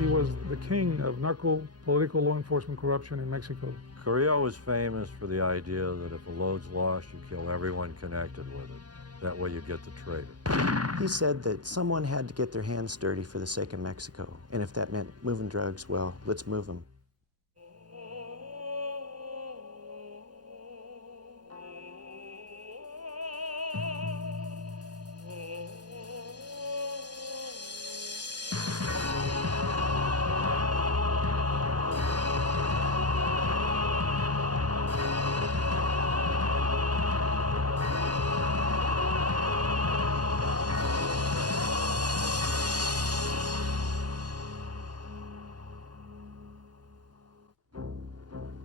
He was the king of narco-political law enforcement corruption in Mexico. Carrillo was famous for the idea that if a load's lost, you kill everyone connected with it. That way you get the traitor. He said that someone had to get their hands dirty for the sake of Mexico. And if that meant moving drugs, well, let's move them.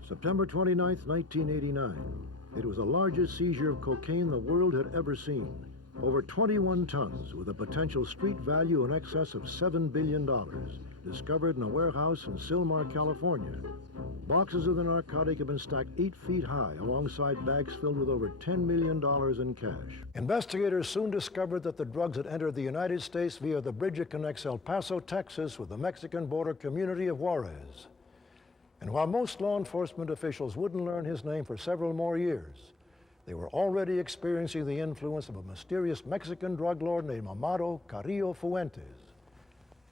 September 29, 1989. It was the largest seizure of cocaine the world had ever seen. Over 21 tons with a potential street value in excess of $7 billion, discovered in a warehouse in Sylmar, California. Boxes of the narcotic have been stacked 8 feet high alongside bags filled with over $10 million in cash. Investigators soon discovered that the drugs had entered the United States via the bridge that connects El Paso, Texas with the Mexican border community of Juarez. And while most law enforcement officials wouldn't learn his name for several more years, they were already experiencing the influence of a mysterious Mexican drug lord named Amado Carrillo Fuentes.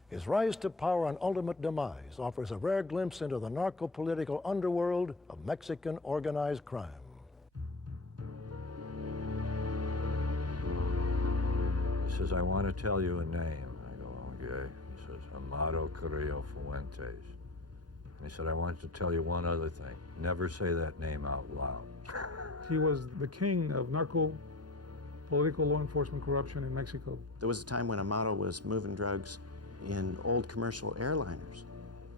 His rise to power and ultimate demise offers a rare glimpse into the narco-political underworld of Mexican organized crime. He says, I want to tell you a name. I go, okay. He says, Amado Carrillo Fuentes. And he said, I want to tell you one other thing. Never say that name out loud. He was the king of narco-political law enforcement corruption in Mexico. There was a time when Amado was moving drugs in old commercial airliners,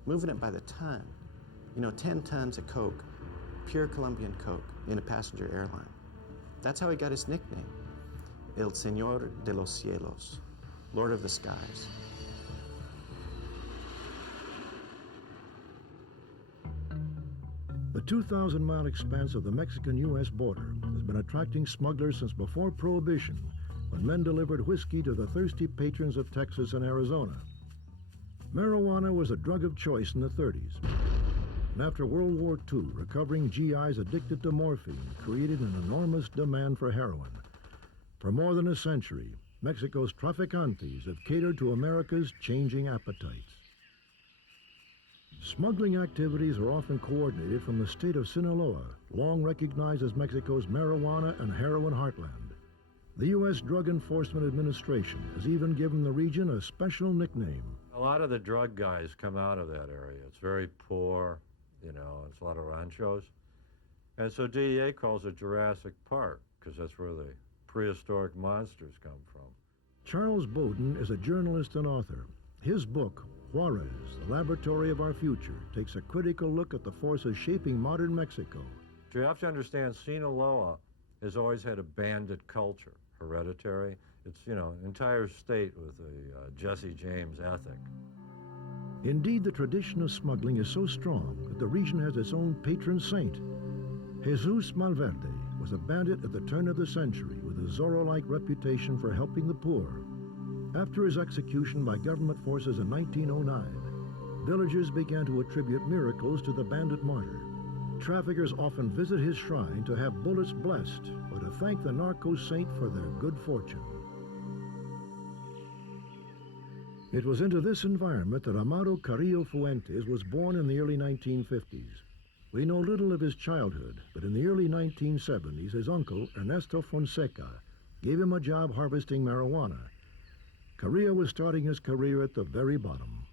moving it by the ton. You know, 10 tons of coke, pure Colombian coke, in a passenger airline. That's how he got his nickname, El Señor de los Cielos, Lord of the Skies. The 2,000-mile expanse of the Mexican-U.S. border has been attracting smugglers since before Prohibition, when men delivered whiskey to the thirsty patrons of Texas and Arizona. Marijuana was a drug of choice in the 30s. And after World War II, recovering GIs addicted to morphine created an enormous demand for heroin. For more than a century, Mexico's traficantes have catered to America's changing appetites. Smuggling activities are often coordinated from the state of Sinaloa, long recognized as Mexico's marijuana and heroin heartland. The U.S. Drug Enforcement Administration has even given the region a special nickname. A lot of the drug guys come out of that area. It's very poor, you know, it's a lot of ranchos. And so DEA calls it Jurassic Park, because that's where the prehistoric monsters come from. Charles Bowden is a journalist and author. His book, Juarez, the Laboratory of Our Future, takes a critical look at the forces shaping modern Mexico. You have to understand, Sinaloa has always had a bandit culture, hereditary. It's, you know, an entire state with a Jesse James ethic. Indeed, the tradition of smuggling is so strong that the region has its own patron saint. Jesus Malverde was a bandit at the turn of the century with a Zorro-like reputation for helping the poor. After his execution by government forces in 1909, villagers began to attribute miracles to the bandit martyr. Traffickers often visit his shrine to have bullets blessed or to thank the narco saint for their good fortune. It was into this environment that Amado Carrillo Fuentes was born in the early 1950s. We know little of his childhood, but in the early 1970s, his uncle, Ernesto Fonseca, gave him a job harvesting marijuana. Carrillo was starting his career at the very bottom.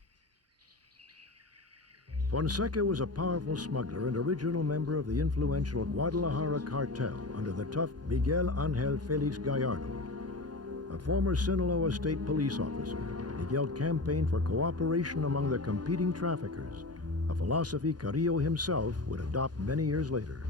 Fonseca was a powerful smuggler and original member of the influential Guadalajara cartel under the tough Miguel Angel Felix Gallardo. A former Sinaloa state police officer, Miguel campaigned for cooperation among the competing traffickers, a philosophy Carrillo himself would adopt many years later.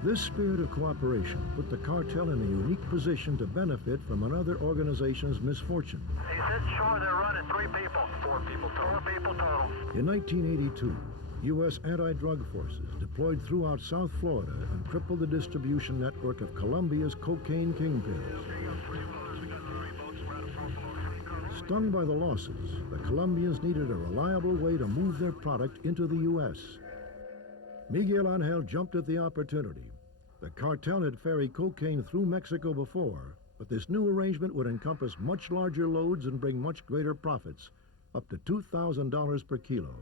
This spirit of cooperation put the cartel in a unique position to benefit from another organization's misfortune. He said sure they're running 3 people. 4 people total. 4 people total. In 1982, U.S. anti-drug forces deployed throughout South Florida and crippled the distribution network of Colombia's cocaine kingpins. Stung by the losses, the Colombians needed a reliable way to move their product into the U.S. Miguel Angel jumped at the opportunity. The cartel had ferried cocaine through Mexico before, but this new arrangement would encompass much larger loads and bring much greater profits, up to $2,000 per kilo.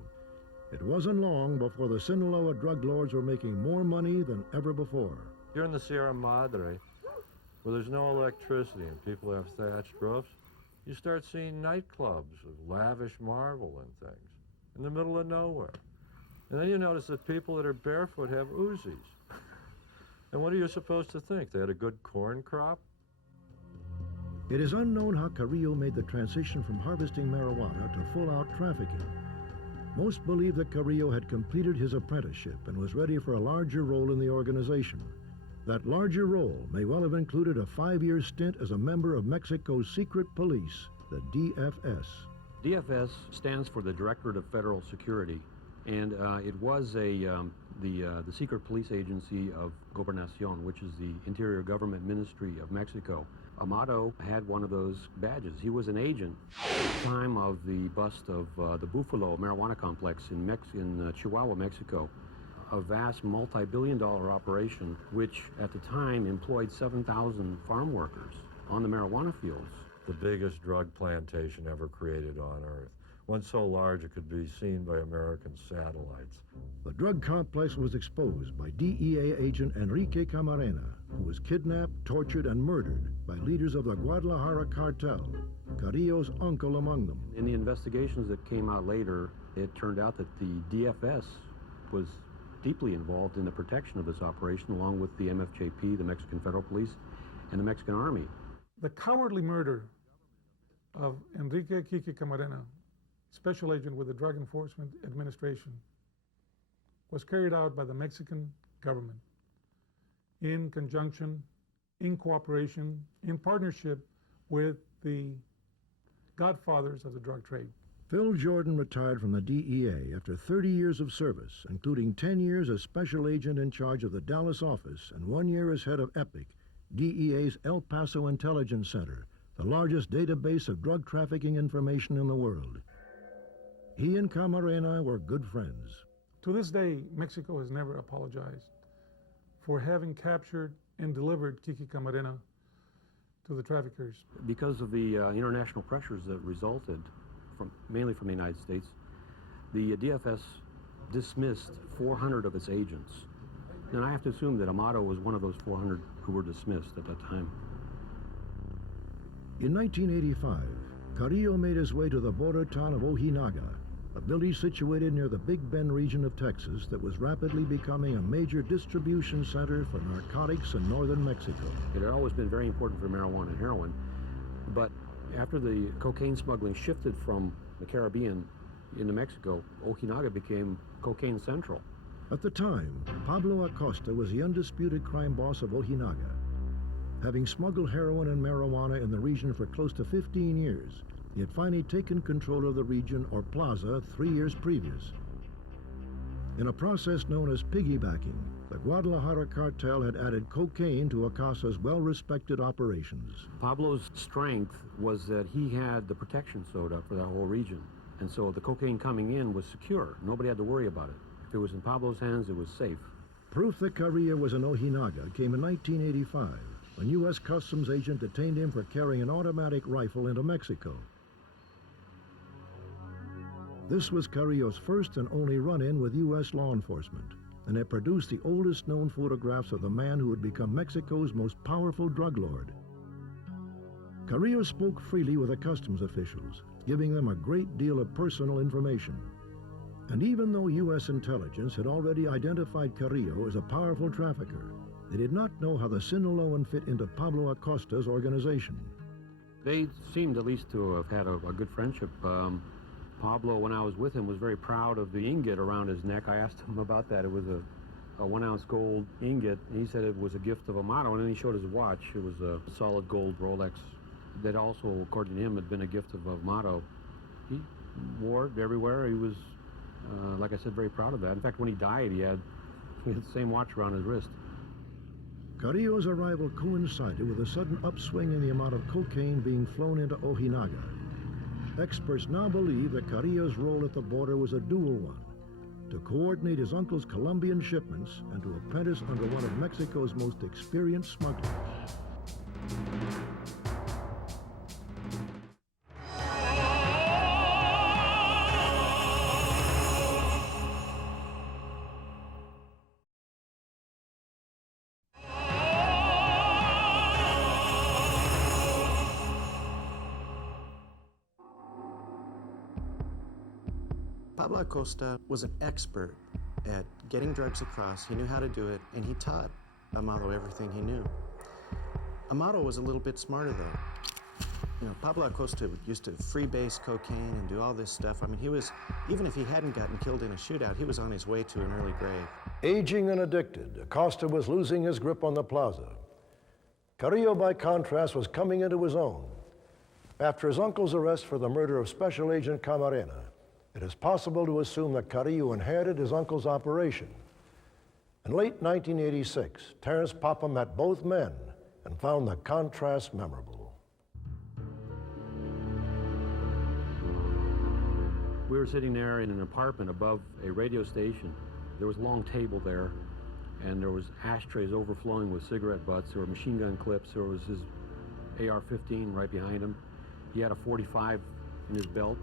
It wasn't long before the Sinaloa drug lords were making more money than ever before. Here in the Sierra Madre, where there's no electricity and people have thatched roofs, you start seeing nightclubs with lavish marble and things in the middle of nowhere. And then you notice that people that are barefoot have Uzis. And what are you supposed to think? They had a good corn crop? It is unknown how Carrillo made the transition from harvesting marijuana to full-out trafficking. Most believe that Carrillo had completed his apprenticeship and was ready for a larger role in the organization. That larger role may well have included a 5-year stint as a member of Mexico's secret police, the DFS. DFS stands for the Directorate of Federal Security, and it was the secret police agency of Gobernacion, which is the Interior Government Ministry of Mexico. Amado had one of those badges. He was an agent at the time of the bust of the Buffalo marijuana complex in Chihuahua, Mexico. A vast multi-billion-dollar operation, which at the time employed 7,000 farm workers on the marijuana fields. The biggest drug plantation ever created on Earth. One so large it could be seen by American satellites. The drug complex was exposed by DEA agent Enrique Camarena, who was kidnapped, tortured, and murdered by leaders of the Guadalajara cartel, Carrillo's uncle among them. In the investigations that came out later, it turned out that the DFS was deeply involved in the protection of this operation, along with the MFJP, the Mexican Federal Police, and the Mexican Army. The cowardly murder of Enrique Kiki Camarena, special agent with the Drug Enforcement Administration, was carried out by the Mexican government in conjunction, in cooperation, in partnership with the godfathers of the drug trade. Phil Jordan retired from the DEA after 30 years of service, including 10 years as special agent in charge of the Dallas office and 1 year as head of EPIC, DEA's El Paso Intelligence Center, the largest database of drug trafficking information in the world. He and Camarena were good friends. To this day, Mexico has never apologized for having captured and delivered Kiki Camarena to the traffickers. Because of the international pressures that resulted, mainly from the United States, the DFS dismissed 400 of its agents. And I have to assume that Amado was one of those 400 who were dismissed at that time. In 1985, Carrillo made his way to the border town of Ojinaga, a village situated near the Big Bend region of Texas that was rapidly becoming a major distribution center for narcotics in northern Mexico. It had always been very important for marijuana and heroin, but after the cocaine smuggling shifted from the Caribbean into Mexico, Ojinaga became cocaine central. At the time, Pablo Acosta was the undisputed crime boss of Ojinaga. Having smuggled heroin and marijuana in the region for close to 15 years, he had finally taken control of the region, or plaza, 3 years previous. In a process known as piggybacking, the Guadalajara cartel had added cocaine to Acosta's well-respected operations. Pablo's strength was that he had the protection soda for that whole region, and so the cocaine coming in was secure. Nobody had to worry about it. If it was in Pablo's hands, it was safe. Proof that Carrillo was in Ojinaga came in 1985, when U.S. Customs agent detained him for carrying an automatic rifle into Mexico. This was Carrillo's first and only run-in with U.S. law enforcement, and it produced the oldest known photographs of the man who would become Mexico's most powerful drug lord. Carrillo spoke freely with the customs officials, giving them a great deal of personal information. And even though U.S. intelligence had already identified Carrillo as a powerful trafficker, they did not know how the Sinaloan fit into Pablo Acosta's organization. They seemed at least to have had a good friendship. Pablo, when I was with him, was very proud of the ingot around his neck. I asked him about that. It was a 1-ounce gold ingot, and he said it was a gift of Amado, and then he showed his watch. It was a solid gold Rolex that also, according to him, had been a gift of Amado. He wore it everywhere. He was, like I said, very proud of that. In fact, when he died, he had the same watch around his wrist. Carrillo's arrival coincided with a sudden upswing in the amount of cocaine being flown into Ojinaga. Experts now believe that Carrillo's role at the border was a dual one: to coordinate his uncle's Colombian shipments and to apprentice under one of Mexico's most experienced smugglers. Pablo Acosta was an expert at getting drugs across. He knew how to do it, and he taught Amado everything he knew. Amado was a little bit smarter, though. You know, Pablo Acosta used to freebase cocaine and do all this stuff. I mean, he was, even if he hadn't gotten killed in a shootout, he was on his way to an early grave. Aging and addicted, Acosta was losing his grip on the plaza. Carrillo, by contrast, was coming into his own. After his uncle's arrest for the murder of Special Agent Camarena, it is possible to assume that Carrillo inherited his uncle's operation. In late 1986, Terrence Papa met both men and found the contrast memorable. We were sitting there in an apartment above a radio station. There was a long table there, and there was ashtrays overflowing with cigarette butts. There were machine gun clips. There was his AR-15 right behind him. He had a .45 in his belt.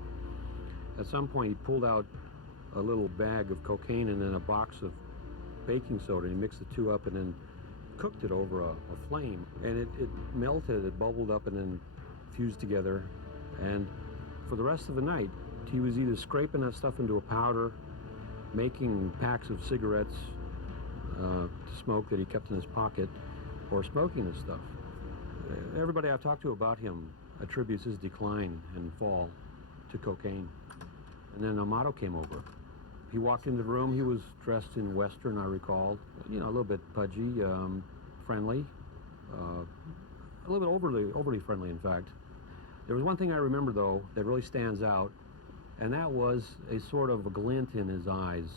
At some point, he pulled out a little bag of cocaine and then a box of baking soda. He mixed the two up and then cooked it over a flame. And it melted, it bubbled up and then fused together. And for the rest of the night, he was either scraping that stuff into a powder, making packs of cigarettes to smoke that he kept in his pocket, or smoking this stuff. Everybody I've talked to about him attributes his decline and fall to cocaine. And then Amado came over. He walked into the room. He was dressed in Western, I recall. You know, a little bit pudgy, friendly, a little bit overly friendly, in fact. There was one thing I remember, though, that really stands out, and that was a sort of a glint in his eyes.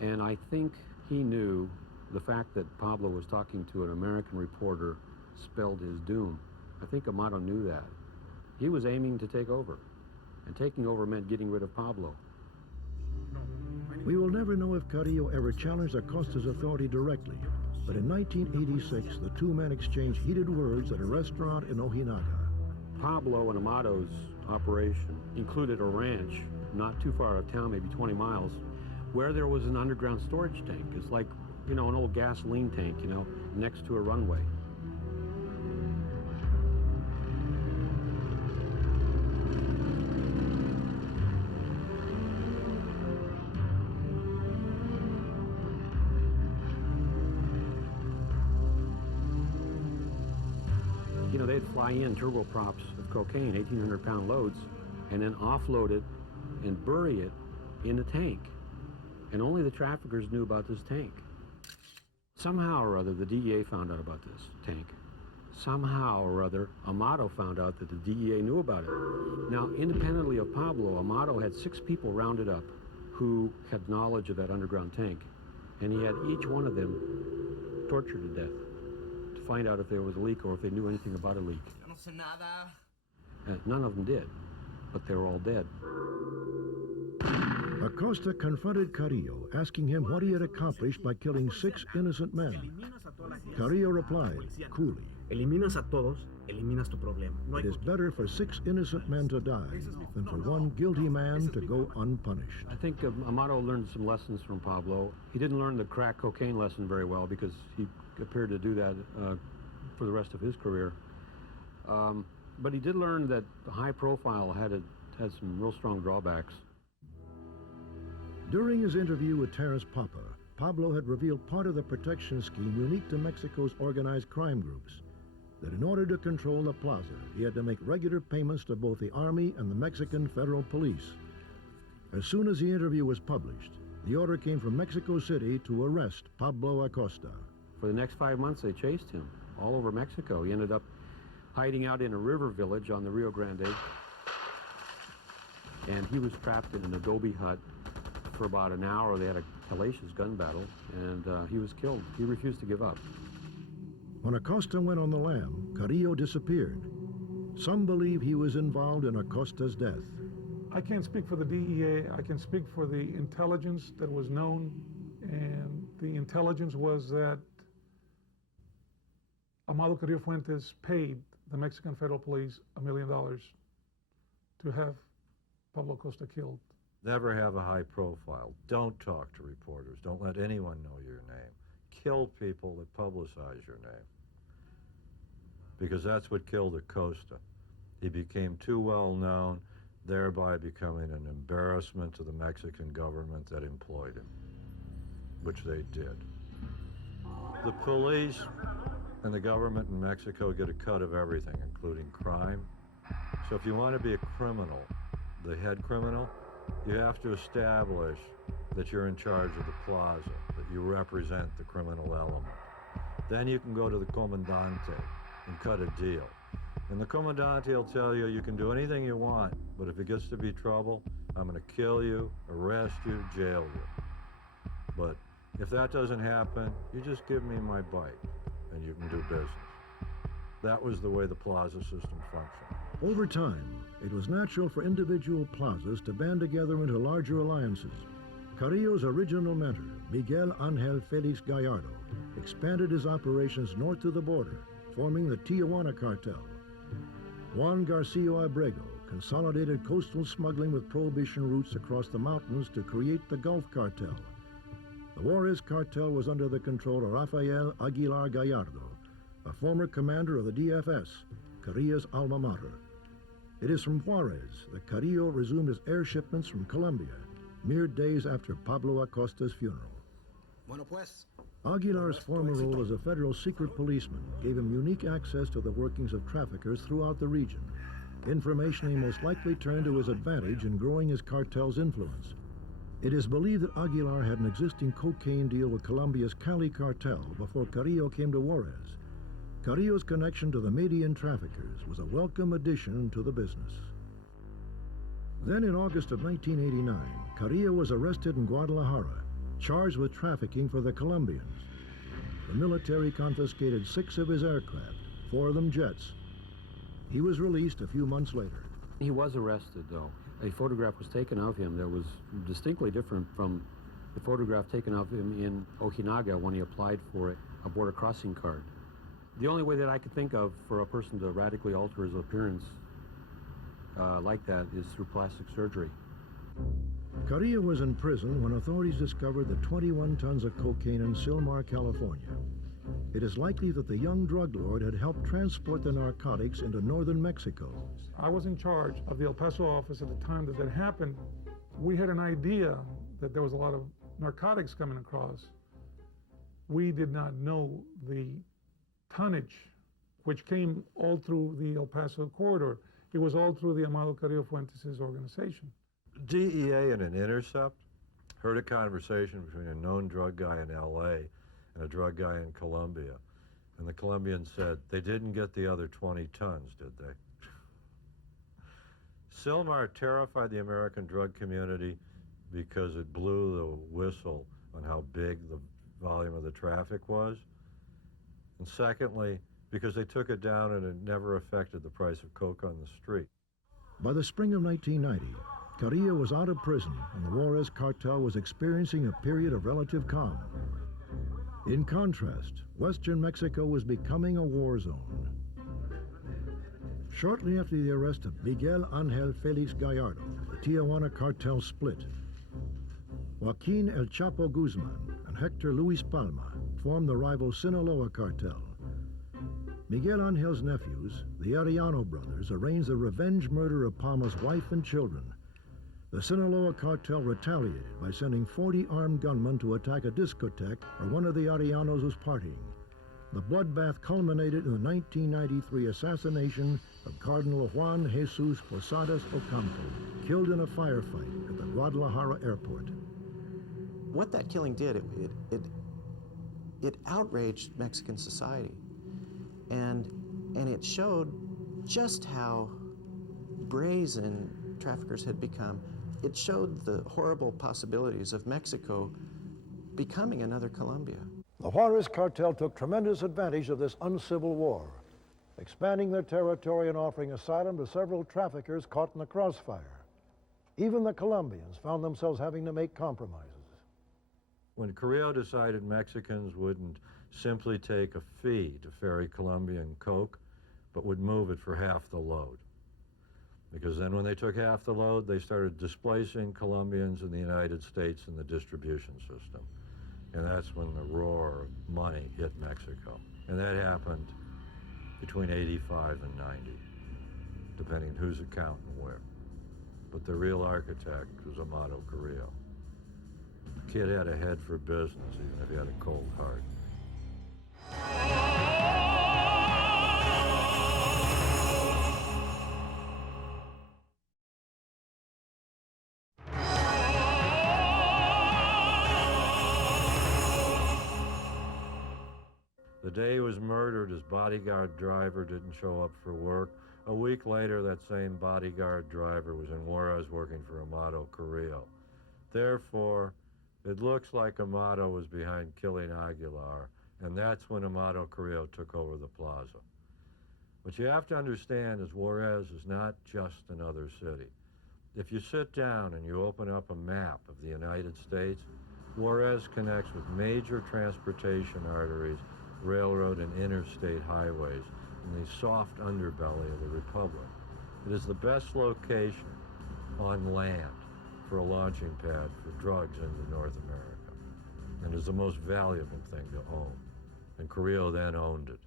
And I think he knew the fact that Pablo was talking to an American reporter spelled his doom. I think Amado knew that. He was aiming to take over. And taking over meant getting rid of Pablo. We will never know if Carrillo ever challenged Acosta's authority directly, but in 1986, the two men exchanged heated words at a restaurant in Ojinaga. Pablo and Amado's operation included a ranch not too far out of town, maybe 20 miles, where there was an underground storage tank. It's like, you know, an old gasoline tank, you know, next to a runway. You know, they'd fly in turboprops of cocaine, 1,800-pound loads, and then offload it and bury it in the tank. And only the traffickers knew about this tank. Somehow or other, the DEA found out about this tank. Somehow or other, Amado found out that the DEA knew about it. Now, independently of Pablo, Amado had 6 people rounded up who had knowledge of that underground tank. And he had each one of them tortured to death to find out if there was a leak or if they knew anything about a leak. None of them did, but they were all dead. Acosta confronted Carrillo, asking him what he had accomplished by killing 6 innocent men. Carrillo replied, coolly, Eliminas a todos, eliminas tu problema. it is better for 6 innocent men to die than for one guilty man to go unpunished. I think Amado learned some lessons from Pablo. He didn't learn the crack cocaine lesson very well because he appeared to do that for the rest of his career. But he did learn that the high profile had some real strong drawbacks. During his interview with Terrence Papa, Pablo had revealed part of the protection scheme unique to Mexico's organized crime groups, that in order to control the plaza, he had to make regular payments to both the Army and the Mexican Federal Police. As soon as the interview was published, the order came from Mexico City to arrest Pablo Acosta. For the next 5 months, they chased him all over Mexico. He ended up hiding out in a river village on the Rio Grande, and he was trapped in an adobe hut for about an hour. They had a hellacious gun battle, and he was killed. He refused to give up. When Acosta went on the lam, Carrillo disappeared. Some believe he was involved in Acosta's death. I can't speak for the DEA. I can speak for the intelligence that was known, and the intelligence was that Amado Carrillo Fuentes paid the Mexican federal police $1 million to have Pablo Acosta killed. Never have a high profile. Don't talk to reporters. Don't let anyone know your name. Kill people that publicize your name. Because that's what killed Acosta. He became too well known, thereby becoming an embarrassment to the Mexican government that employed him, which they did. The police and the government in Mexico get a cut of everything, including crime. So if you want to be a criminal, the head criminal, you have to establish that you're in charge of the plaza, that you represent the criminal element. Then you can go to the comandante and cut a deal. And the comandante will tell you, you can do anything you want, but if it gets to be trouble, I'm going to kill you, arrest you, jail you. But if that doesn't happen, you just give me my bite, and you can do business. That was the way the plaza system functioned. Over time, it was natural for individual plazas to band together into larger alliances. Carrillo's original mentor, Miguel Angel Felix Gallardo, expanded his operations north to the border, forming the Tijuana Cartel. Juan Garcia Abrego consolidated coastal smuggling with prohibition routes across the mountains to create the Gulf Cartel. The Juarez Cartel was under the control of Rafael Aguilar Gallardo, a former commander of the DFS, Carrillo's alma mater. It is from Juarez that Carrillo resumed his air shipments from Colombia, mere days after Pablo Acosta's funeral. Aguilar's former role as a federal secret policeman gave him unique access to the workings of traffickers throughout the region, information he most likely turned to his advantage in growing his cartel's influence. It is believed that Aguilar had an existing cocaine deal with Colombia's Cali cartel before Carrillo came to Juarez. Carrillo's connection to the Median traffickers was a welcome addition to the business. Then in August of 1989, Carrillo was arrested in Guadalajara, charged with trafficking for the Colombians. The military confiscated 6 of his aircraft, 4 of them jets. He was released a few months later. He was arrested, though. A photograph was taken of him that was distinctly different from the photograph taken of him in Ojinaga when he applied for a border crossing card. The only way that I could think of for a person to radically alter his appearance like that is through plastic surgery. Carrillo was in prison when authorities discovered the 21 tons of cocaine in Silmar, California. It is likely that the young drug lord had helped transport the narcotics into northern Mexico. I was in charge of the El Paso office at the time that that happened. We had an idea that there was a lot of narcotics coming across. We did not know the tonnage, which came all through the El Paso corridor. It was all through the Amado Carrillo Fuentes' organization. DEA in an intercept heard a conversation between a known drug guy in LA and a drug guy in Colombia. And the Colombian said, they didn't get the other 20 tons, did they? Silmar terrified the American drug community because it blew the whistle on how big the volume of the traffic was. And secondly, because they took it down and it never affected the price of coke on the street. By the spring of 1990, Carrillo was out of prison and the Juarez cartel was experiencing a period of relative calm. In contrast, western Mexico was becoming a war zone. Shortly after the arrest of Miguel Angel Felix Gallardo, the Tijuana cartel split. Joaquin El Chapo Guzman and Hector Luis Palma formed the rival Sinaloa cartel. Miguel Angel's nephews, the Arellano brothers, arranged the revenge murder of Palma's wife and children. The Sinaloa cartel retaliated by sending 40 armed gunmen to attack a discotheque where one of the Arellanos was partying. The bloodbath culminated in the 1993 assassination of Cardinal Juan Jesus Posadas Ocampo, killed in a firefight at the Guadalajara airport. What that killing did, it outraged Mexican society. And it showed just how brazen traffickers had become. It showed the horrible possibilities of Mexico becoming another Colombia. The Juarez cartel took tremendous advantage of this uncivil war. expanding their territory and offering asylum to several traffickers caught in the crossfire. Even the Colombians found themselves having to make compromises. When Carrillo decided Mexicans wouldn't simply take a fee to ferry Colombian coke, but would move it for half the load. Because then when they took half the load, they started displacing Colombians in the United States in the distribution system. And that's when the roar of money hit Mexico. And that happened between 85 and 90, depending on whose account and where. But the real architect was Amado Carrillo. The kid had a head for business, even if he had a cold heart. The day he was murdered, his bodyguard driver didn't show up for work. A week later, that same bodyguard driver was in Juarez working for Amado Carrillo. Therefore, it looks like Amado was behind killing Aguilar, and that's when Amado Carrillo took over the plaza. What you have to understand is Juarez is not just another city. If you sit down and you open up a map of the United States, Juarez connects with major transportation arteries, railroad and interstate highways in the soft underbelly of the Republic. It is the best location on land for a launching pad for drugs into North America, and is the most valuable thing to own. And Carrillo then owned it.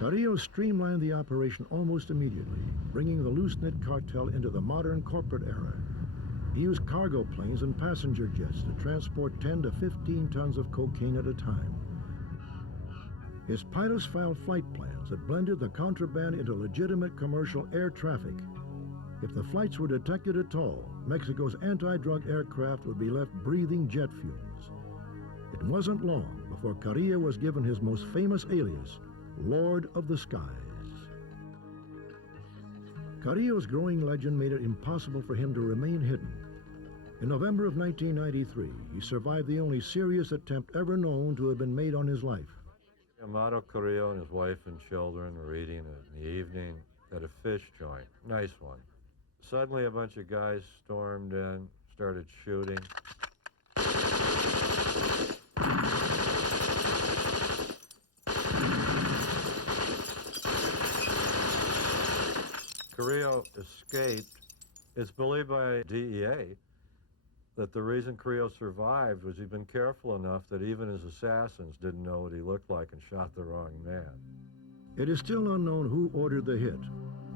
Carrillo streamlined the operation almost immediately, bringing the loose-knit cartel into the modern corporate era. He used cargo planes and passenger jets to transport 10 to 15 tons of cocaine at a time. His pilots filed flight plans that blended the contraband into legitimate commercial air traffic. If the flights were detected at all, Mexico's anti-drug aircraft would be left breathing jet fumes. It wasn't long before Carrillo was given his most famous alias, Lord of the Skies. Carrillo's growing legend made it impossible for him to remain hidden. In November of 1993, he survived the only serious attempt ever known to have been made on his life. Amado Carrillo and his wife and children were eating in the evening at a fish joint. Nice one. Suddenly a bunch of guys stormed in, started shooting. Carrillo escaped. It's believed by DEA that the reason Carrillo survived was he'd been careful enough that even his assassins didn't know what he looked like and shot the wrong man. It is still unknown who ordered the hit.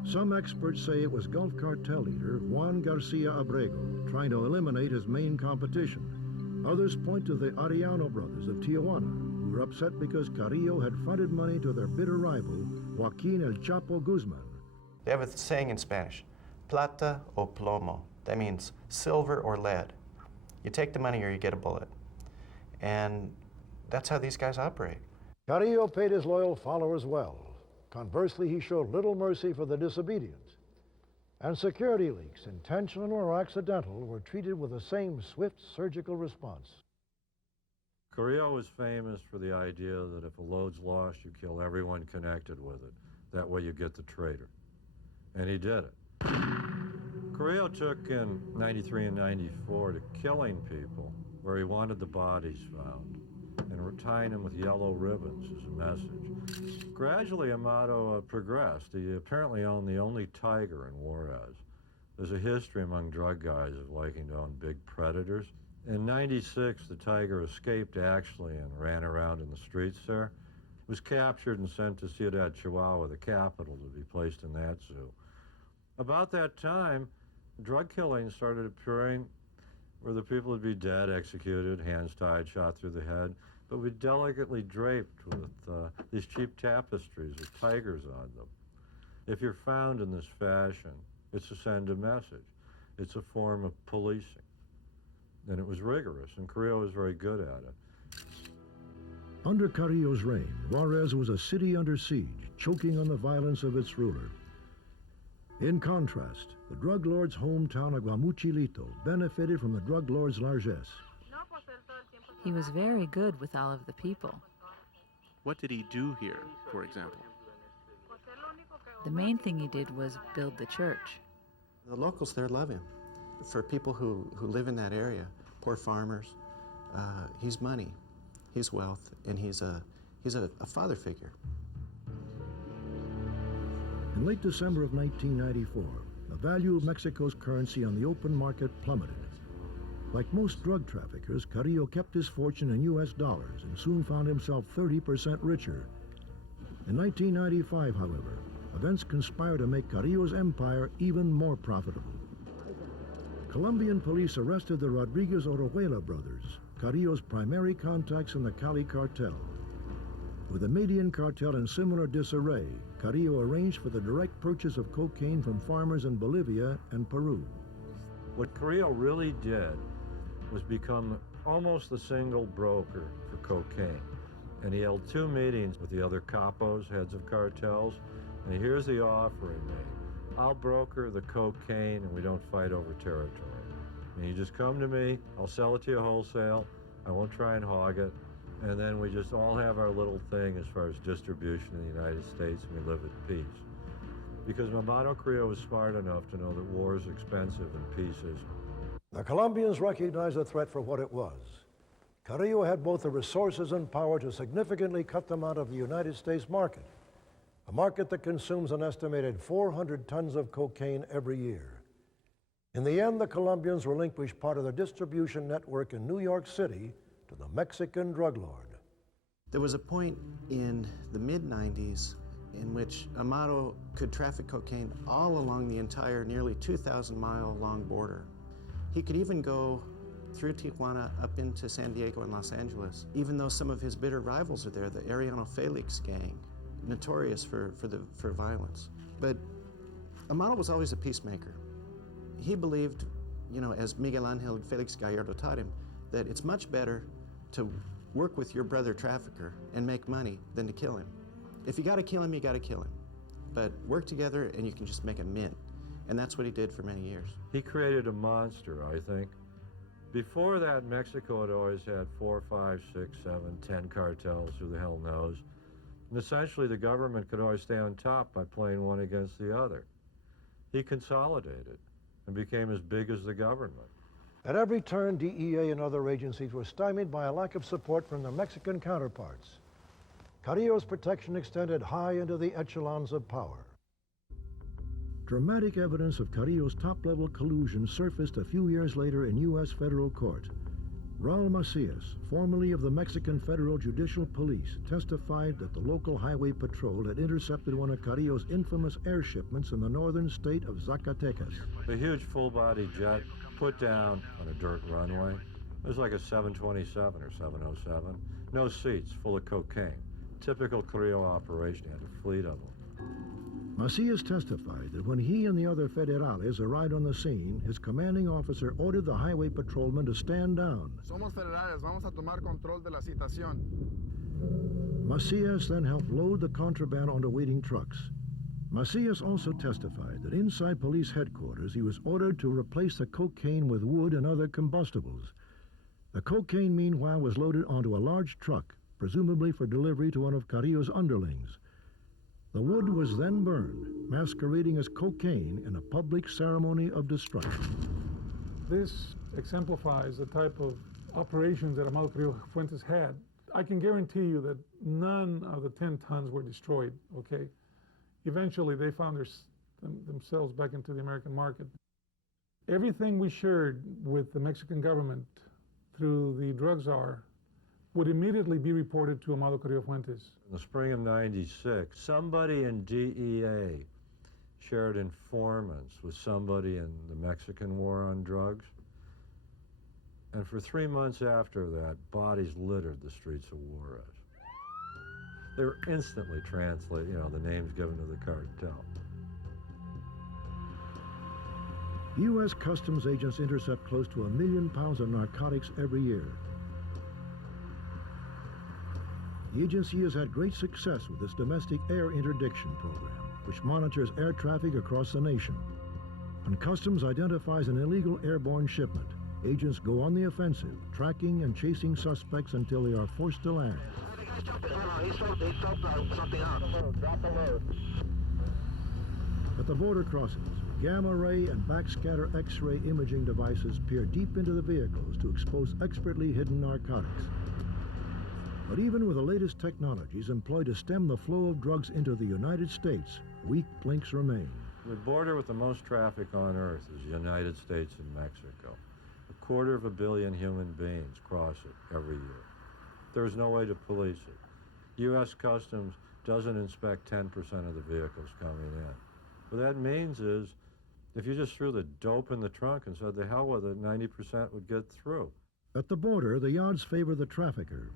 Some experts say it was Gulf Cartel leader Juan Garcia Abrego trying to eliminate his main competition. Others point to the Arellano brothers of Tijuana, who were upset because Carrillo had fronted money to their bitter rival, Joaquin El Chapo Guzman. They have a saying in Spanish, plata o plomo. That means silver or lead. You take the money or you get a bullet. And that's how these guys operate. Carrillo paid his loyal followers well. Conversely, he showed little mercy for the disobedient. And security leaks, intentional or accidental, were treated with the same swift surgical response. Carrillo was famous for the idea that if a load's lost, you kill everyone connected with it. That way you get the traitor. And he did it. Carrillo took in 93 and 94 to killing people where he wanted the bodies found and tying them with yellow ribbons as a message. Gradually, Amado progressed. He apparently owned the only tiger in Juarez. There's a history among drug guys of liking to own big predators. In 96, the tiger escaped actually and ran around in the streets there. Was captured and sent to Ciudad Chihuahua, the capital, to be placed in that zoo. About that time, drug killings started appearing where the people would be dead, executed, hands tied, shot through the head, but would be delicately draped with these cheap tapestries with tigers on them. If you're found in this fashion, it's to send a message. It's a form of policing. And it was rigorous, and Carrillo was very good at it. Under Carrillo's reign, Juarez was a city under siege, choking on the violence of its ruler. In contrast, the drug lord's hometown of Guamuchilito benefited from the drug lord's largesse. He was very good with all of the people. What did he do here, for example? The main thing he did was build the church. The locals there love him. For people who live in that area, poor farmers, he's money, he's wealth, and he's a father figure. In late December of 1994, the value of Mexico's currency on the open market plummeted. Like most drug traffickers, Carrillo kept his fortune in U.S. dollars and soon found himself 30% richer. In 1995, however, events conspired to make Carrillo's empire even more profitable. Colombian police arrested the Rodriguez Orejuela brothers, Carrillo's primary contacts in the Cali cartel. With the Median cartel in similar disarray, Carrillo arranged for the direct purchase of cocaine from farmers in Bolivia and Peru. What Carrillo really did was become almost the single broker for cocaine. And he held 2 meetings with the other capos, heads of cartels, and here's the offer he made. I'll broker the cocaine and we don't fight over territory. I mean, you just come to me, I'll sell it to you wholesale, I won't try and hog it, and then we just all have our little thing as far as distribution in the United States, and we live at peace. Because Amado Carrillo was smart enough to know that war is expensive and peace isn't. The Colombians recognized the threat for what it was. Carrillo had both the resources and power to significantly cut them out of the United States market, a market that consumes an estimated 400 tons of cocaine every year. In the end, the Colombians relinquished part of their distribution network in New York City to the Mexican drug lord. There was a point in the mid-90s in which Amado could traffic cocaine all along the entire nearly 2,000-mile-long border. He could even go through Tijuana up into San Diego and Los Angeles, even though some of his bitter rivals are there, the Arellano Felix gang, notorious for violence. But Amado was always a peacemaker. He believed, as Miguel Angel Felix Gallardo taught him, that it's much better to work with your brother trafficker and make money than to kill him. If you gotta kill him, you gotta kill him. But work together and you can just make a mint. And that's what he did for many years. He created a monster, I think. Before that, Mexico had always had 4, 5, 6, 7, 10 cartels, who the hell knows. And essentially the government could always stay on top by playing one against the other. He consolidated and became as big as the government. At every turn, DEA and other agencies were stymied by a lack of support from their Mexican counterparts. Carrillo's protection extended high into the echelons of power. Dramatic evidence of Carrillo's top-level collusion surfaced a few years later in U.S. federal court. Raul Macias, formerly of the Mexican Federal Judicial Police, testified that the local highway patrol had intercepted one of Carrillo's infamous air shipments in the northern state of Zacatecas. A huge full-body jet put down on a dirt runway. It was like a 727 or 707. No seats, full of cocaine. Typical Carrillo operation, had a fleet of them. Macias testified that when he and the other federales arrived on the scene, his commanding officer ordered the highway patrolman to stand down. Somos federales, vamos a tomar control de la situación. Macias then helped load the contraband onto waiting trucks. Macias also testified that inside police headquarters, he was ordered to replace the cocaine with wood and other combustibles. The cocaine, meanwhile, was loaded onto a large truck, presumably for delivery to one of Carrillo's underlings. The wood was then burned, masquerading as cocaine in a public ceremony of destruction. This exemplifies the type of operations that Amado Carrillo Fuentes had. I can guarantee you that none of the 10 tons were destroyed, okay? Eventually, they found themselves back into the American market. Everything we shared with the Mexican government through the drug czar would immediately be reported to Amado Carrillo Fuentes. In the spring of '96, somebody in DEA shared informants with somebody in the Mexican war on drugs. And for 3 months after that, bodies littered the streets of Juarez. They were instantly translated, the names given to the cartel. U.S. Customs agents intercept close to 1 million pounds of narcotics every year. The agency has had great success with its domestic air interdiction program, which monitors air traffic across the nation. When Customs identifies an illegal airborne shipment, agents go on the offensive, tracking and chasing suspects until they are forced to land. 1 At the border crossings, gamma ray and backscatter X-ray imaging devices peer deep into the vehicles to expose expertly hidden narcotics. But even with the latest technologies employed to stem the flow of drugs into the United States, weak links remain. The border with the most traffic on Earth is the United States and Mexico. 250 million human beings cross it every year. There's no way to police it. U.S. Customs doesn't inspect 10% of the vehicles coming in. What that means is, if you just threw the dope in the trunk and said, the hell with it, 90% would get through. At the border, the odds favor the trafficker.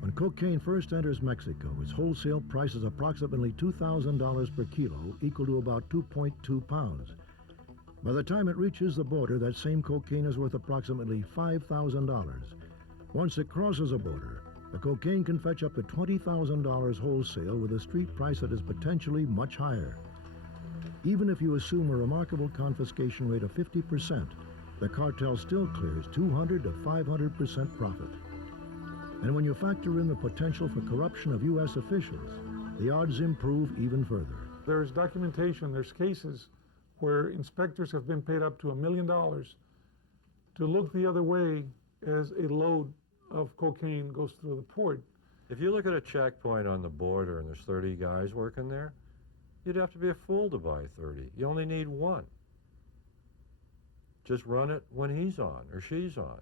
When cocaine first enters Mexico, its wholesale price is approximately $2,000 per kilo, equal to about 2.2 pounds. By the time it reaches the border, that same cocaine is worth approximately $5,000. Once it crosses a border, the cocaine can fetch up to $20,000 wholesale with a street price that is potentially much higher. Even if you assume a remarkable confiscation rate of 50%, the cartel still clears 200 to 500% profit. And when you factor in the potential for corruption of U.S. officials, the odds improve even further. There's documentation, there's cases where inspectors have been paid up to $1 million to look the other way as a load of cocaine goes through the port. If you look at a checkpoint on the border and there's 30 guys working there, you'd have to be a fool to buy 30. You only need one. Just run it when he's on or she's on.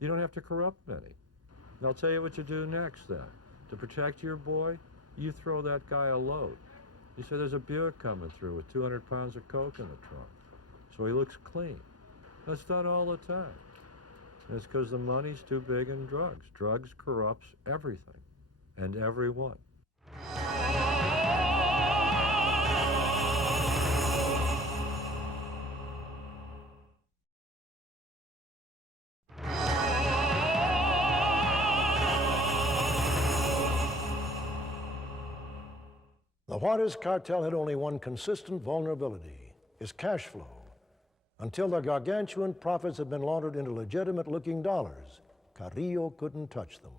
You don't have to corrupt many. They'll tell you what you do next then. To protect your boy, you throw that guy a load. You say there's a Buick coming through with 200 pounds of coke in the trunk. So he looks clean. That's done all the time. And it's because the money's too big in drugs. Drugs corrupts everything and everyone. The Juarez cartel had only one consistent vulnerability, its cash flow. Until their gargantuan profits had been laundered into legitimate-looking dollars, Carrillo couldn't touch them.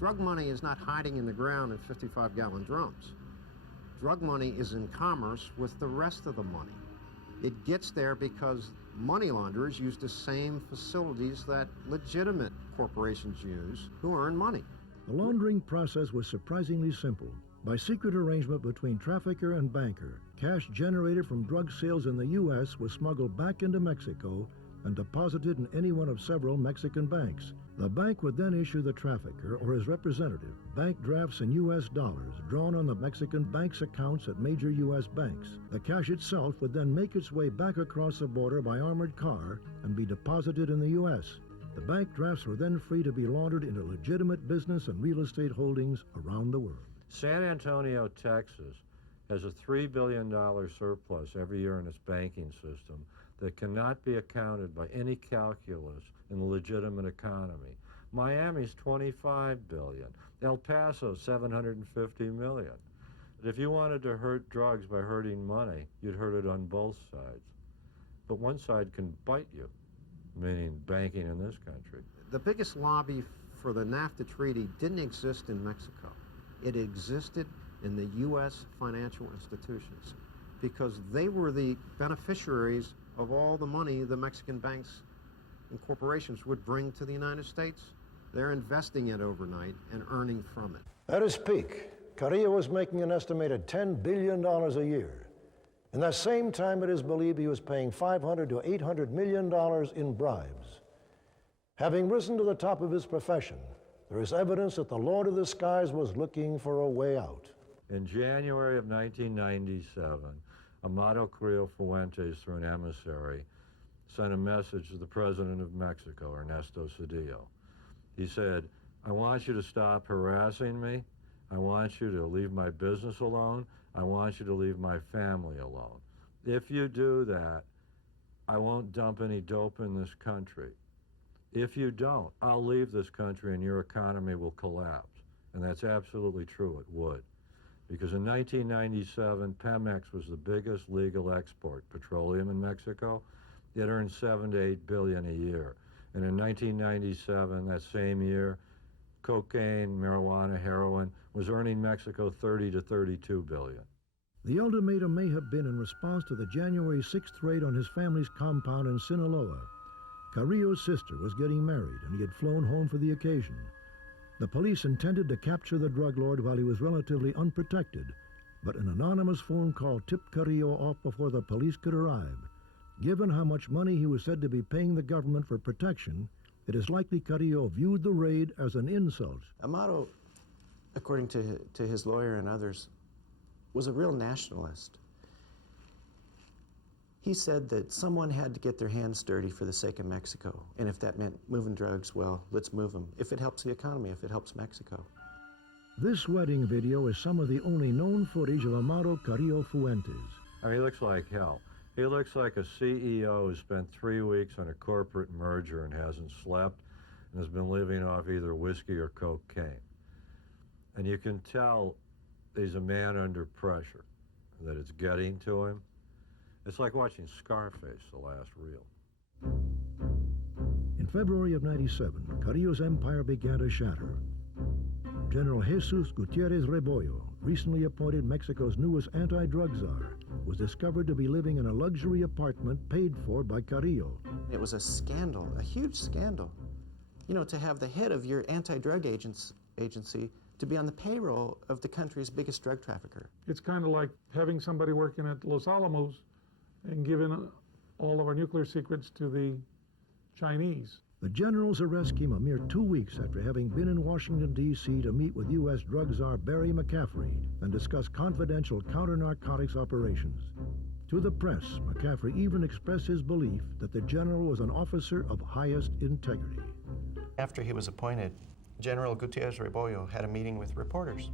Drug money is not hiding in the ground in 55-gallon drums. Drug money is in commerce with the rest of the money. It gets there because money launderers use the same facilities that legitimate corporations use who earn money. The laundering process was surprisingly simple. By secret arrangement between trafficker and banker, cash generated from drug sales in the U.S. was smuggled back into Mexico and deposited in any one of several Mexican banks. The bank would then issue the trafficker or his representative bank drafts in U.S. dollars drawn on the Mexican bank's accounts at major U.S. banks. The cash itself would then make its way back across the border by armored car and be deposited in the U.S. The bank drafts were then free to be laundered into legitimate business and real estate holdings around the world. San Antonio, Texas, has a $3 billion surplus every year in its banking system that cannot be accounted by any calculus in the legitimate economy. Miami's $25 billion. El Paso, $750 million. But if you wanted to hurt drugs by hurting money, you'd hurt it on both sides. But one side can bite you, meaning banking in this country. The biggest lobby for the NAFTA treaty didn't exist in Mexico. It existed in the U.S. financial institutions because they were the beneficiaries of all the money the Mexican banks and corporations would bring to the United States. They're investing it overnight and earning from it. At its peak, Carrillo was making an estimated $10 billion a year. In that same time, it is believed he was paying $500 to $800 million in bribes. Having risen to the top of his profession, there is evidence that the Lord of the Skies was looking for a way out. In January of 1997, Amado Carrillo Fuentes, through an emissary, sent a message to the President of Mexico, Ernesto Zedillo. He said, I want you to stop harassing me. I want you to leave my business alone. I want you to leave my family alone. If you do that, I won't dump any dope in this country. If you don't, I'll leave this country and your economy will collapse. And that's absolutely true, it would. Because in 1997, Pemex was the biggest legal export, petroleum in Mexico. It earned $7 to $8 billion a year. And in 1997, that same year, cocaine, marijuana, heroin was earning Mexico $30 to $32 billion. The ultimatum may have been in response to the January 6th raid on his family's compound in Sinaloa. Carrillo's sister was getting married, and he had flown home for the occasion. The police intended to capture the drug lord while he was relatively unprotected, but an anonymous phone call tipped Carrillo off before the police could arrive. Given how much money he was said to be paying the government for protection, it is likely Carrillo viewed the raid as an insult. Amado, according to his lawyer and others, was a real nationalist. He said that someone had to get their hands dirty for the sake of Mexico, and if that meant moving drugs, well, let's move them. If it helps the economy, if it helps Mexico. This wedding video is some of the only known footage of Amado Carrillo Fuentes. I mean, he looks like hell. He looks like a CEO who spent 3 weeks on a corporate merger and hasn't slept and has been living off either whiskey or cocaine. And you can tell he's a man under pressure, that it's getting to him. It's like watching Scarface, the last reel. In February of '97, Carrillo's empire began to shatter. General Jesus Gutierrez Rebollo, recently appointed Mexico's newest anti-drug czar, was discovered to be living in a luxury apartment paid for by Carrillo. It was a scandal, a huge scandal. You know, to have the head of your anti-drug agency to be on the payroll of the country's biggest drug trafficker. It's kind of like having somebody working at Los Alamos and giving all of our nuclear secrets to the Chinese. The general's arrest came a mere 2 weeks after having been in Washington, D.C. to meet with U.S. drug czar Barry McCaffrey and discuss confidential counter-narcotics operations. To the press, McCaffrey even expressed his belief that the general was an officer of highest integrity. After he was appointed, General Gutierrez Rebollo had a meeting with reporters.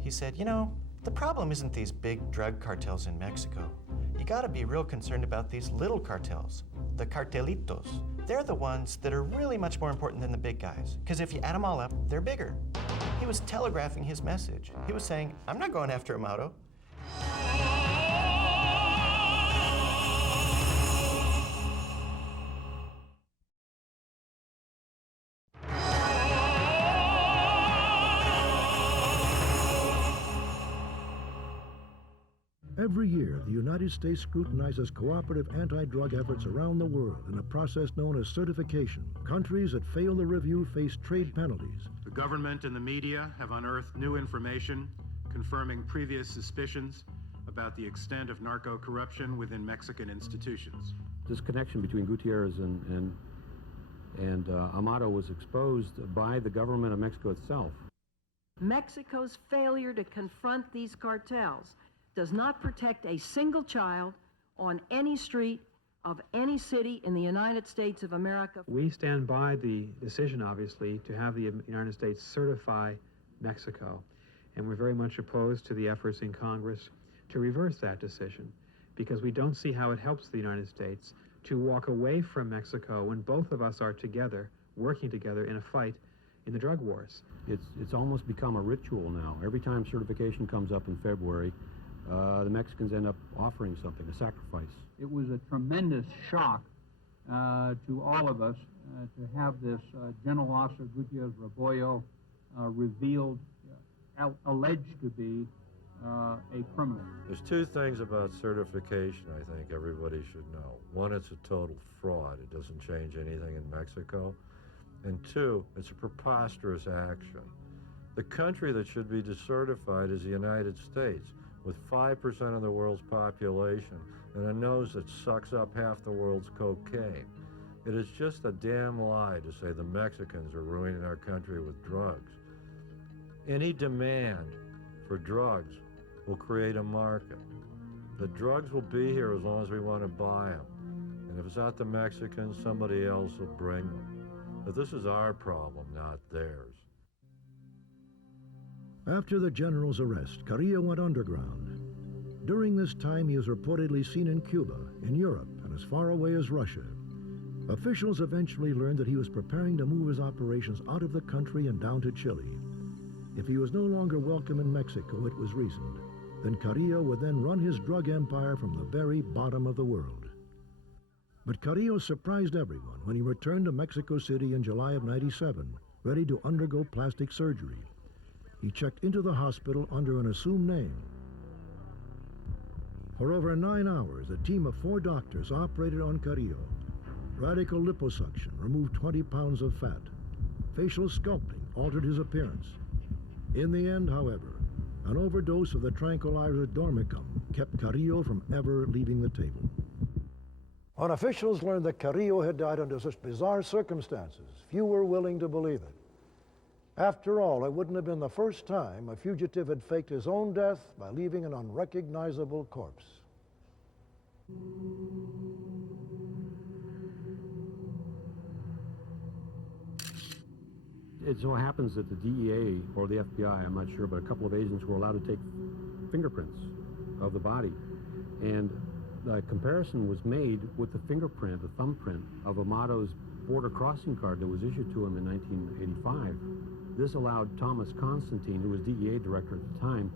He said, you know, the problem isn't these big drug cartels in Mexico. You gotta be real concerned about these little cartels, the cartelitos. They're the ones that are really much more important than the big guys, because if you add them all up, they're bigger. He was telegraphing his message. He was saying, I'm not going after Amado. Every year, the United States scrutinizes cooperative anti-drug efforts around the world in a process known as certification. Countries that fail the review face trade penalties. The government and the media have unearthed new information confirming previous suspicions about the extent of narco-corruption within Mexican institutions. This connection between Gutierrez and Amado was exposed by the government of Mexico itself. Mexico's failure to confront these cartels does not protect a single child on any street of any city in the United States of America. We stand by the decision, obviously, to have the United States certify Mexico, and we're very much opposed to the efforts in Congress to reverse that decision, because we don't see how it helps the United States to walk away from Mexico when both of us are together, working together in a fight in the drug wars. It's almost become a ritual now. Every time certification comes up in February, the Mexicans end up offering something, a sacrifice. It was a tremendous shock to all of us to have this General Officer Gutierrez Rebollo revealed, alleged to be a criminal. There's two things about certification I think everybody should know. One, it's a total fraud. It doesn't change anything in Mexico. And two, it's a preposterous action. The country that should be decertified is the United States, with 5% of the world's population and a nose that sucks up half the world's cocaine. It is just a damn lie to say the Mexicans are ruining our country with drugs. Any demand for drugs will create a market. The drugs will be here as long as we want to buy them. And if it's not the Mexicans, somebody else will bring them. But this is our problem, not theirs. After the general's arrest, Carrillo went underground. During this time, he was reportedly seen in Cuba, in Europe, and as far away as Russia. Officials eventually learned that he was preparing to move his operations out of the country and down to Chile. If he was no longer welcome in Mexico, it was reasoned. Then Carrillo would then run his drug empire from the very bottom of the world. But Carrillo surprised everyone when he returned to Mexico City in July of '97, ready to undergo plastic surgery. He checked into the hospital under an assumed name. For over 9 hours, a team of 4 doctors operated on Carrillo. Radical liposuction removed 20 pounds of fat. Facial sculpting altered his appearance. In the end, however, an overdose of the tranquilizer Dormicum kept Carrillo from ever leaving the table. When officials learned that Carrillo had died under such bizarre circumstances, few were willing to believe it. After all, it wouldn't have been the first time a fugitive had faked his own death by leaving an unrecognizable corpse. It so happens that the DEA or the FBI, I'm not sure, but a couple of agents were allowed to take fingerprints of the body. And the comparison was made with the fingerprint, the thumbprint of Amado's border crossing card that was issued to him in 1985. This allowed Thomas Constantine, who was DEA director at the time,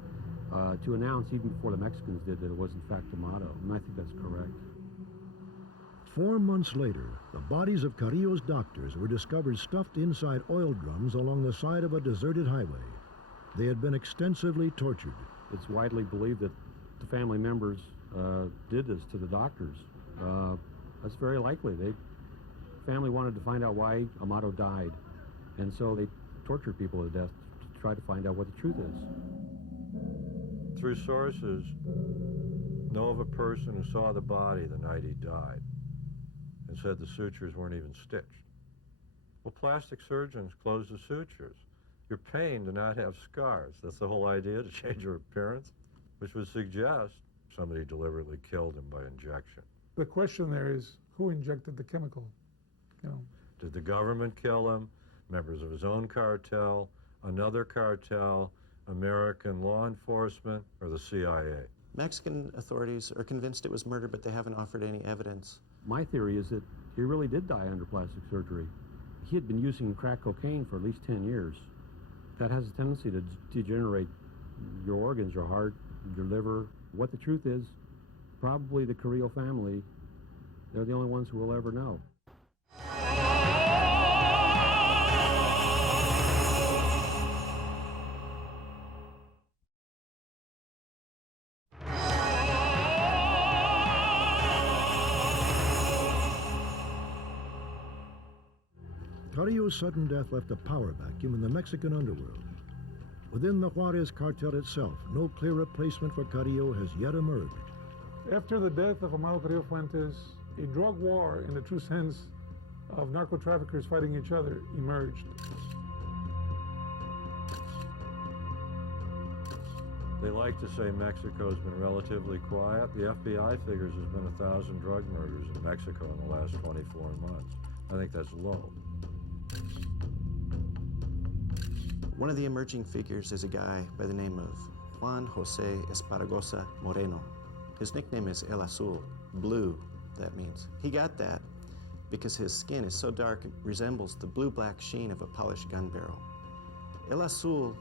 to announce even before the Mexicans did that it was in fact Amado, and I think that's correct. 4 months later, the bodies of Carrillo's doctors were discovered stuffed inside oil drums along the side of a deserted highway. They had been extensively tortured. It's widely believed that the family members did this to the doctors. That's very likely. The family wanted to find out why Amado died, and so they tortured people to death to try to find out what the truth is. Through sources, know of a person who saw the body the night he died and said the sutures weren't even stitched. Well, plastic surgeons close the sutures. You're paying to not have scars. That's the whole idea, to change your appearance, which would suggest somebody deliberately killed him by injection. The question there is, who injected the chemical? You know, Did the government kill him? Members of his own cartel, another cartel, American law enforcement, or the CIA? Mexican authorities are convinced it was murder, but they haven't offered any evidence. My theory is that he really did die under plastic surgery. He had been using crack cocaine for at least 10 years. That has a tendency to degenerate your organs, your heart, your liver. What the truth is, probably the Carrillo family, they're the only ones who will ever know. Carrillo's sudden death left a power vacuum in the Mexican underworld. Within the Juarez cartel itself, no clear replacement for Carrillo has yet emerged. after the death of Amado Carrillo Fuentes, a drug war in the true sense of narco-traffickers fighting each other emerged. They like to say Mexico's been relatively quiet. The FBI figures there's been 1,000 drug murders in Mexico in the last 24 months. I think that's low. One of the emerging figures is a guy by the name of Juan Jose Esparragosa Moreno. His nickname is El Azul, blue, that means. He got that because his skin is so dark it resembles the blue-black sheen of a polished gun barrel. El Azul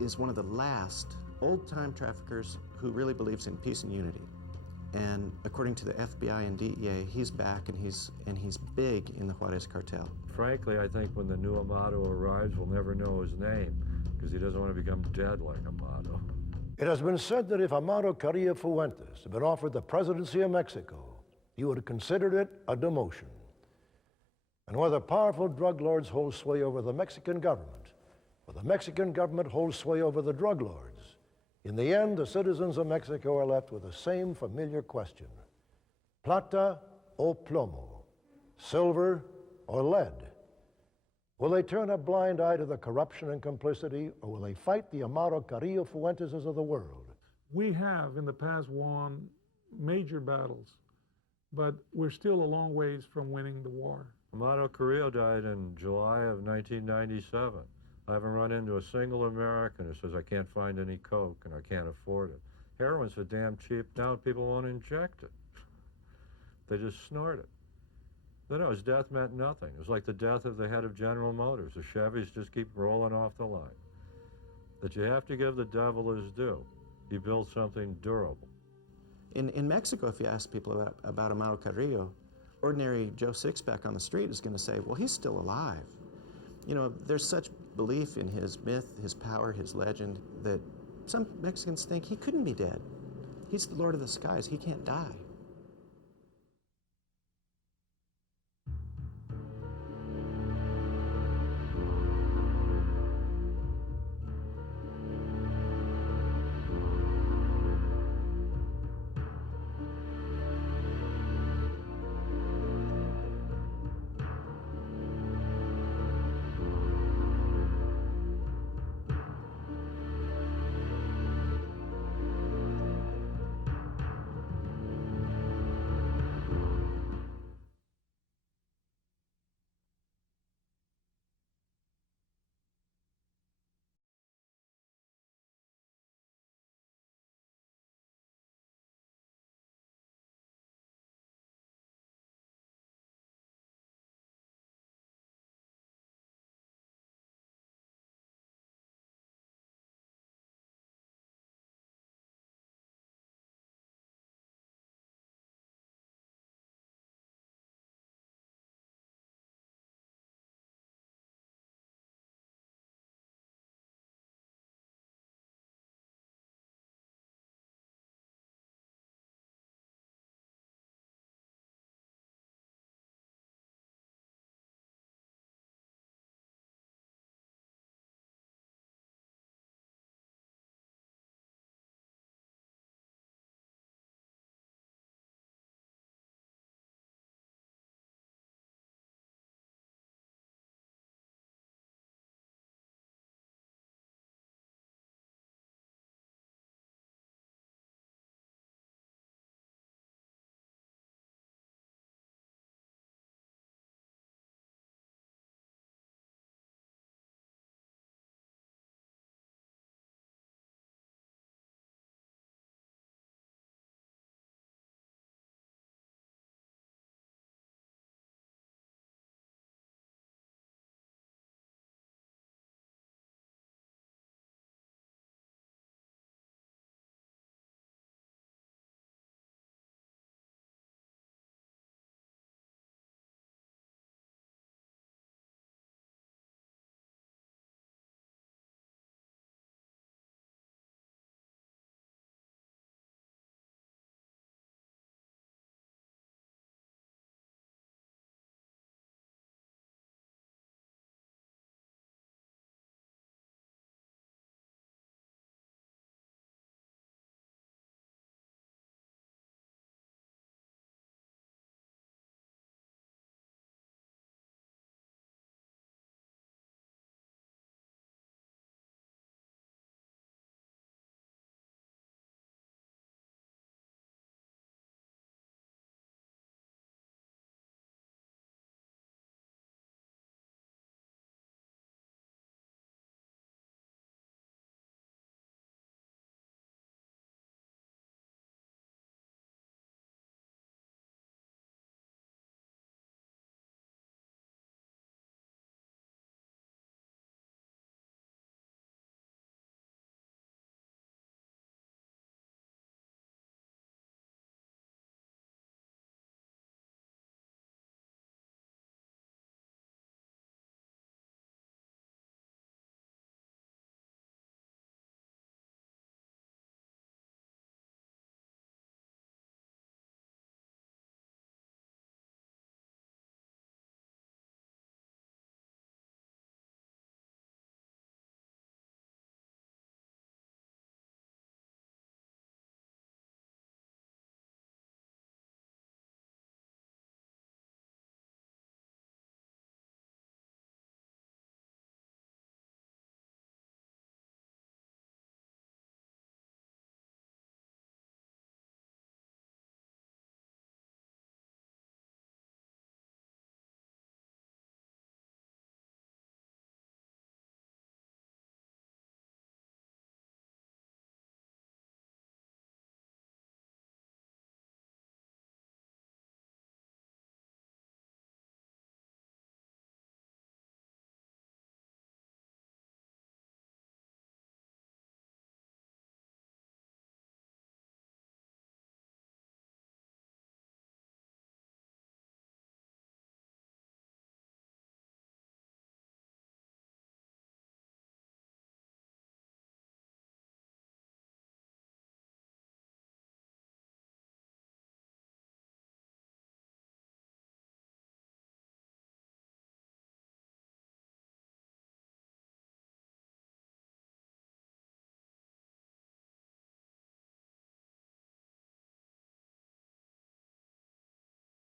is one of the last old-time traffickers who really believes in peace and unity. And according to the FBI and DEA, he's back and he's big in the Juarez cartel. Frankly, I think when the new Amado arrives, we'll never know his name because he doesn't want to become dead like Amado. It has been said that if Amado Carrillo Fuentes had been offered the presidency of Mexico, he would have considered it a demotion. And whether powerful drug lords hold sway over the Mexican government, or the Mexican government holds sway over the drug lords, in the end, the citizens of Mexico are left with the same familiar question: plata o plomo, silver or lead? Will they turn a blind eye to the corruption and complicity, or will they fight the Amado Carrillo Fuenteses of the world? We have in the past won major battles, but we're still a long ways from winning the war. Amado Carrillo died in July of 1997. I haven't run into a single American who says I can't find any coke and I can't afford it. Heroin's so damn cheap now people won't inject it. They just snort it. No, his death meant nothing. It was like the death of the head of General Motors. The Chevys just keep rolling off the line. That you have to give the devil his due. He built something durable. In Mexico, if you ask people about Amado Carrillo, ordinary Joe Sixpack on the street is going to say, well, he's still alive. You know, there's such belief in his myth, his power, his legend, that some Mexicans think he couldn't be dead. He's the Lord of the skies. He can't die.